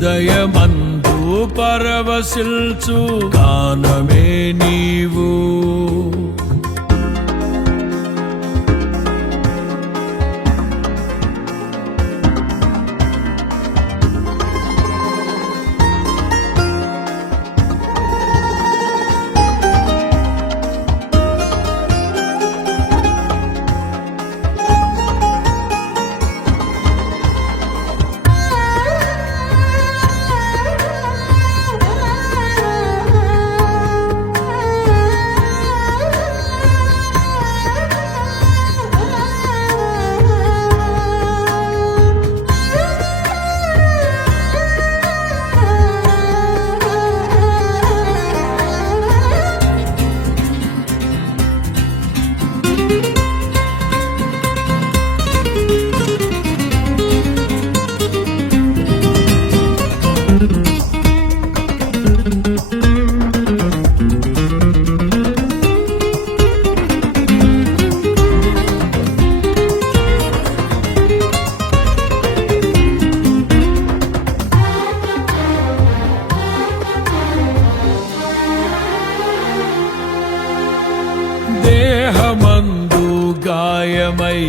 హృదయమందు పరవశిల్చు గానమే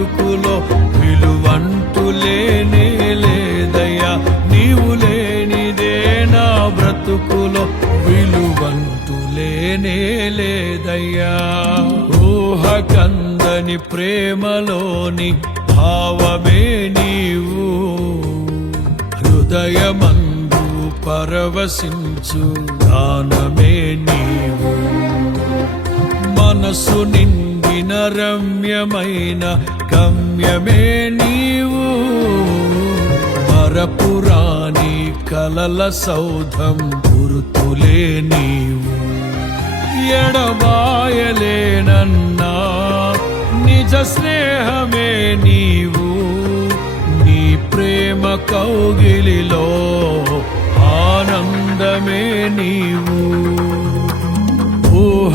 బ్రతుకులో విలువంటూ లేనే లేదయ్యా నీవు లేనిదే నా బ్రతుకులో విలువంటూ లేనే లేదయ్యా. ఊహ కందని ప్రేమలోని భావమే నీవు హృదయమందు పరవశించు దానమే నీవు. మనసు నిన్ను రమ్యమైన గమ్యమే నీవు మరపురాణి కలల సౌధం గురుతులే నీవు ఎడబాయలేనన్నా నిజ స్నేహమే నీవు నీ ప్రేమ కౌగిలిలో ఆనందమే నీవు. ఊహ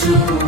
హృదయమందు పరవశించు